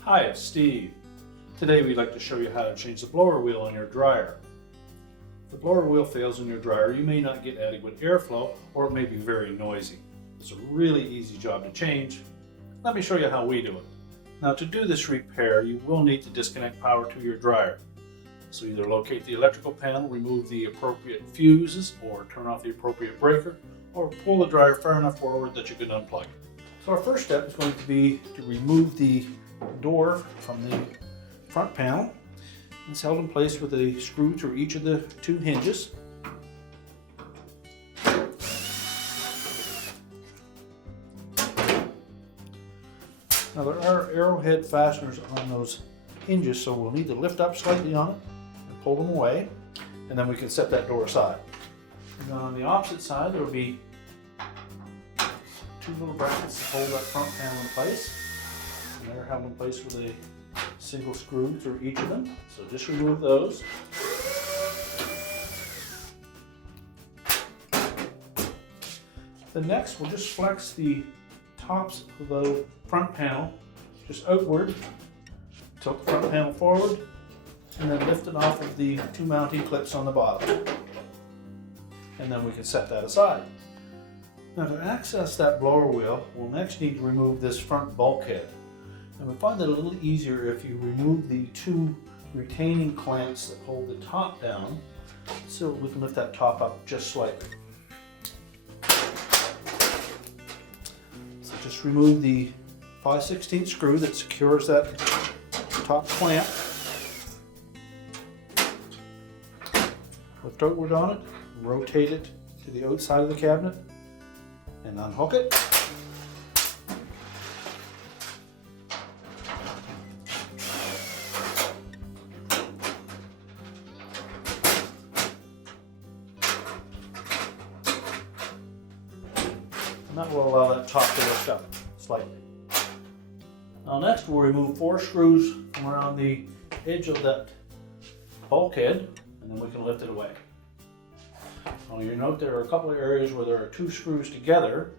Hi, it's Steve. Today we'd like to show you how to change the blower wheel on your dryer. If the blower wheel fails in your dryer, you may not get adequate airflow or it may be very noisy. It's a really easy job to change. Let me show you how we do it. Now, to do this repair, you will need to disconnect power to your dryer. So either locate the electrical panel, remove the appropriate fuses, or turn off the appropriate breaker, or pull the dryer far enough forward that you can unplug it. So our first step is going to be to remove the door from the front panel. It's held in place with a screw through each of the two hinges. Now there are arrowhead fasteners on those hinges, so we'll need to lift up slightly on it and pull them away, and then we can set that door aside. And then on the opposite side there will be two little brackets to hold that front panel in place. And they're held in place with a single screw through each of them. So just remove those. Then next we'll just flex the tops of the front panel just outward, tilt the front panel forward, and then lift it off of the two mounting clips on the bottom. And then we can set that aside. Now to access that blower wheel, we'll next need to remove this front bulkhead. And we find that a little easier if you remove the two retaining clamps that hold the top down, so we can lift that top up just slightly. So just remove the 5/16 screw that secures that top clamp. Lift outward on it, rotate it to the outside of the cabinet, and unhook it. And that will allow that top to lift up slightly. Now next we'll remove 4 screws from around the edge of that bulkhead, and then we can lift it away. Now you note there are a couple of areas where there are 2 screws together,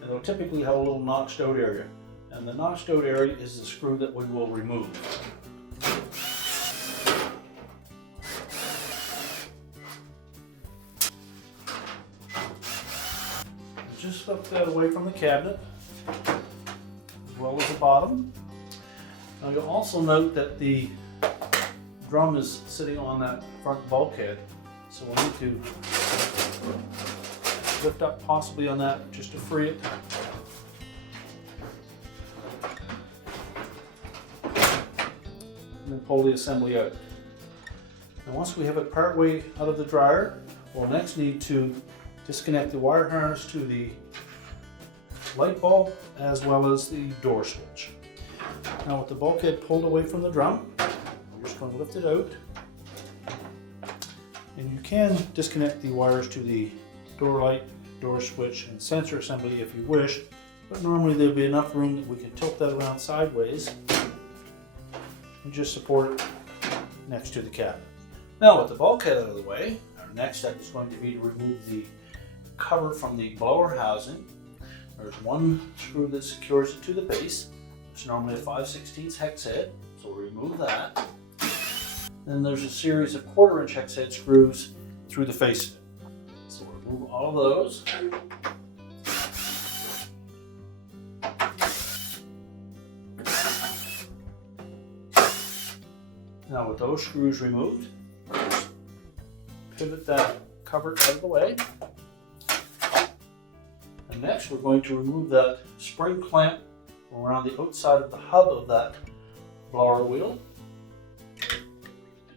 and they'll typically have a little notched out area. And the notched out area is the screw that we will remove. Just lift that away from the cabinet, as well as the bottom. Now you'll also note that the drum is sitting on that front bulkhead, so we'll need to lift up possibly on that just to free it. And then pull the assembly out. And once we have it part way out of the dryer, we'll next need to disconnect the wire harness to the light bulb as well as the door switch. Now with the bulkhead pulled away from the drum, we're just going to lift it out. And you can disconnect the wires to the door light, door switch, and sensor assembly if you wish, but normally there'll be enough room that we can tilt that around sideways and just support it next to the cabinet. Now with the bulkhead out of the way, our next step is going to be to remove the cover from the blower housing. There's one screw that secures it to the base. It's normally a 5/16 hex head, so we'll remove that. Then there's a series of 1/4" hex head screws through the face of it. So we'll remove all of those. Now with those screws removed, pivot that cover out of the way. And next we're going to remove that spring clamp around the outside of the hub of that blower wheel.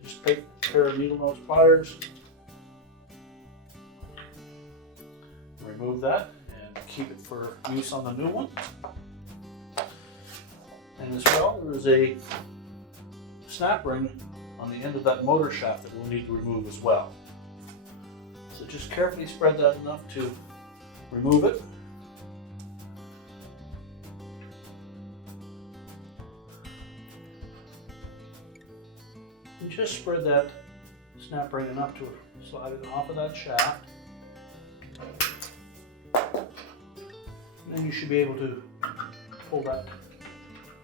Just take a pair of needle nose pliers, remove that, and keep it for use on the new one. And as well, there is a snap ring on the end of that motor shaft that we'll need to remove as well. So just carefully spread that enough to remove it. And just spread that snap ring enough to slide it off of that shaft. Then you should be able to pull that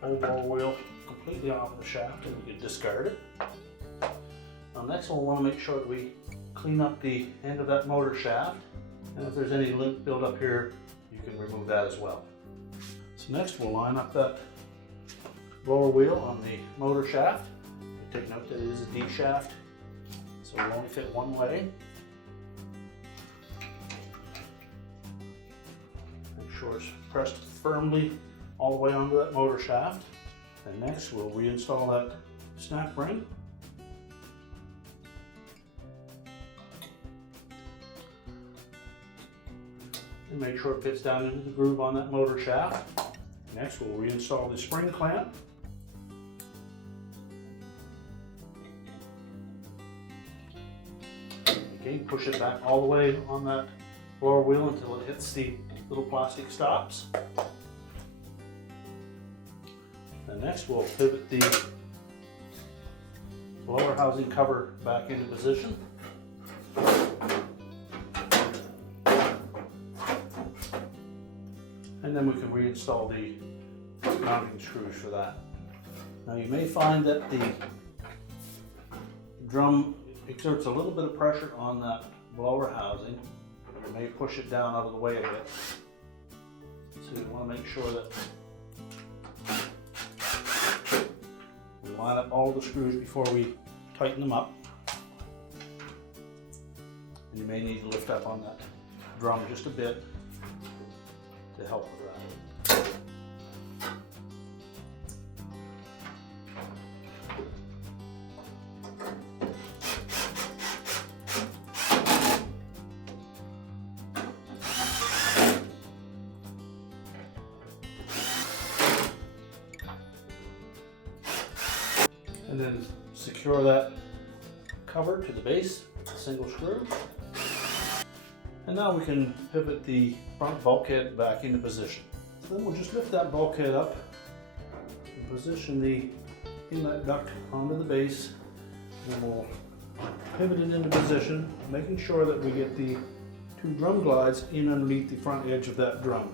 old blower wheel completely off the shaft and we can discard it. Now next we'll want to make sure that we clean up the end of that motor shaft, and if there's any lint built up here, you can remove that as well. So next we'll line up that blower wheel on the motor shaft. Take note that it is a D shaft, so it will only fit one way. Make sure it's pressed firmly all the way onto that motor shaft. And next we'll reinstall that snap ring. And make sure it fits down into the groove on that motor shaft. Next we'll reinstall the spring clamp. Again, push it back all the way on that blower wheel until it hits the little plastic stops. And next we'll pivot the blower housing cover back into position. And then we can reinstall the mounting screws for that. Now you may find that the drum exerts a little bit of pressure on that blower housing. You may push it down out of the way a bit. So you want to make sure that we line up all the screws before we tighten them up. And you may need to lift up on that drum just a bit to help with that. And then secure that cover to the base with a single screw. And now we can pivot the front bulkhead back into position. So then we'll just lift that bulkhead up and position the inlet duct onto the base. And we'll pivot it into position, making sure that we get the two drum glides in underneath the front edge of that drum.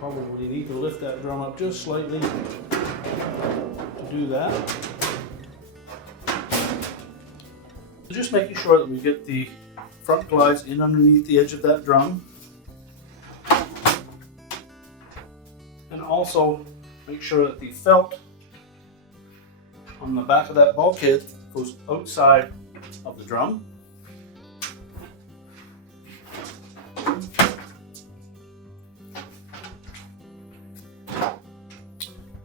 Probably need to lift that drum up just slightly to do that. Just making sure that we get the front glides in underneath the edge of that drum. And also make sure that the felt on the back of that bulkhead goes outside of the drum.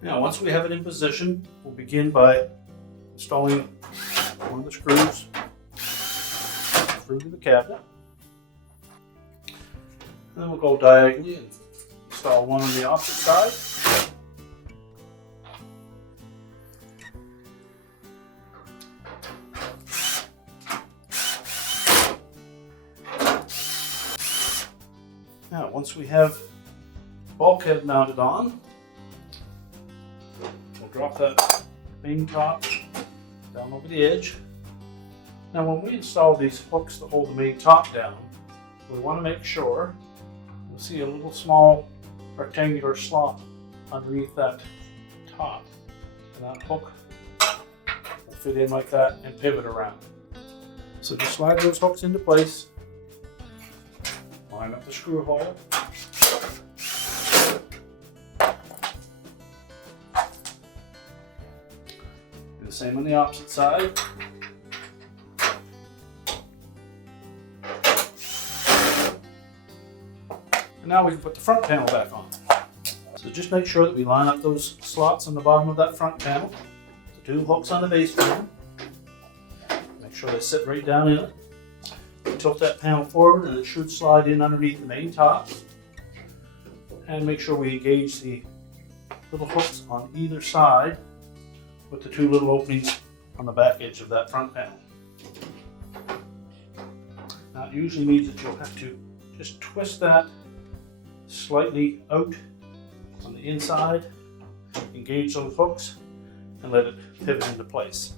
Now once we have it in position, we'll begin by installing one of the screws through to the cabinet. And then we'll go diagonally and install one on the opposite side. Now once we have the bulkhead mounted on, we'll drop that main top down over the edge. Now when we install these hooks to hold the main top down, we want to make sure, you'll see a little small rectangular slot underneath that top. And that hook will fit in like that and pivot around. So just slide those hooks into place, line up the screw hole, do the same on the opposite side. Now we can put the front panel back on. So just make sure that we line up those slots on the bottom of that front panel. The two hooks on the base frame. Make sure they sit right down in it. Tilt that panel forward and it should slide in underneath the main top. And make sure we engage the little hooks on either side with the two little openings on the back edge of that front panel. Now it usually means that you'll have to just twist that slightly out on the inside, engage those hooks, and let it pivot into place.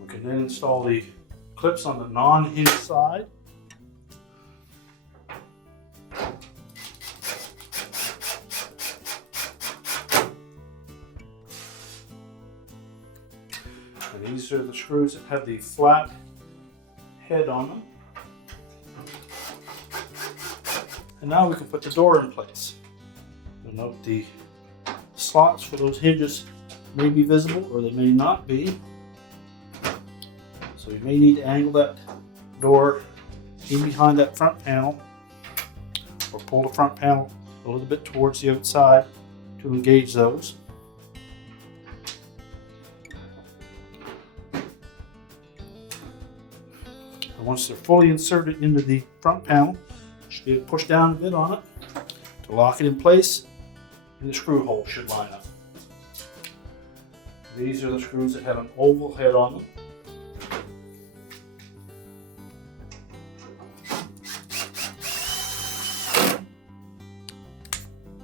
We can then install the clips on the non-hinged side. These are the screws that have the flat head on them. And now we can put the door in place. You'll note the slots for those hinges may be visible or they may not be. So you may need to angle that door in behind that front panel, or pull the front panel a little bit towards the outside to engage those. And once they're fully inserted into the front panel, you should be able to push down a bit on it to lock it in place, and the screw hole should line up. These are the screws that have an oval head on them.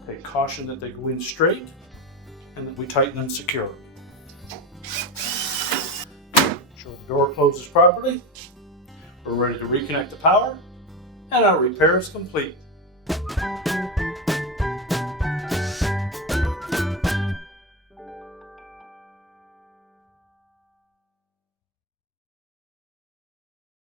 Take caution that they go in straight and that we tighten them securely. Ensure the door closes properly. We're ready to reconnect the power, and our repair is complete.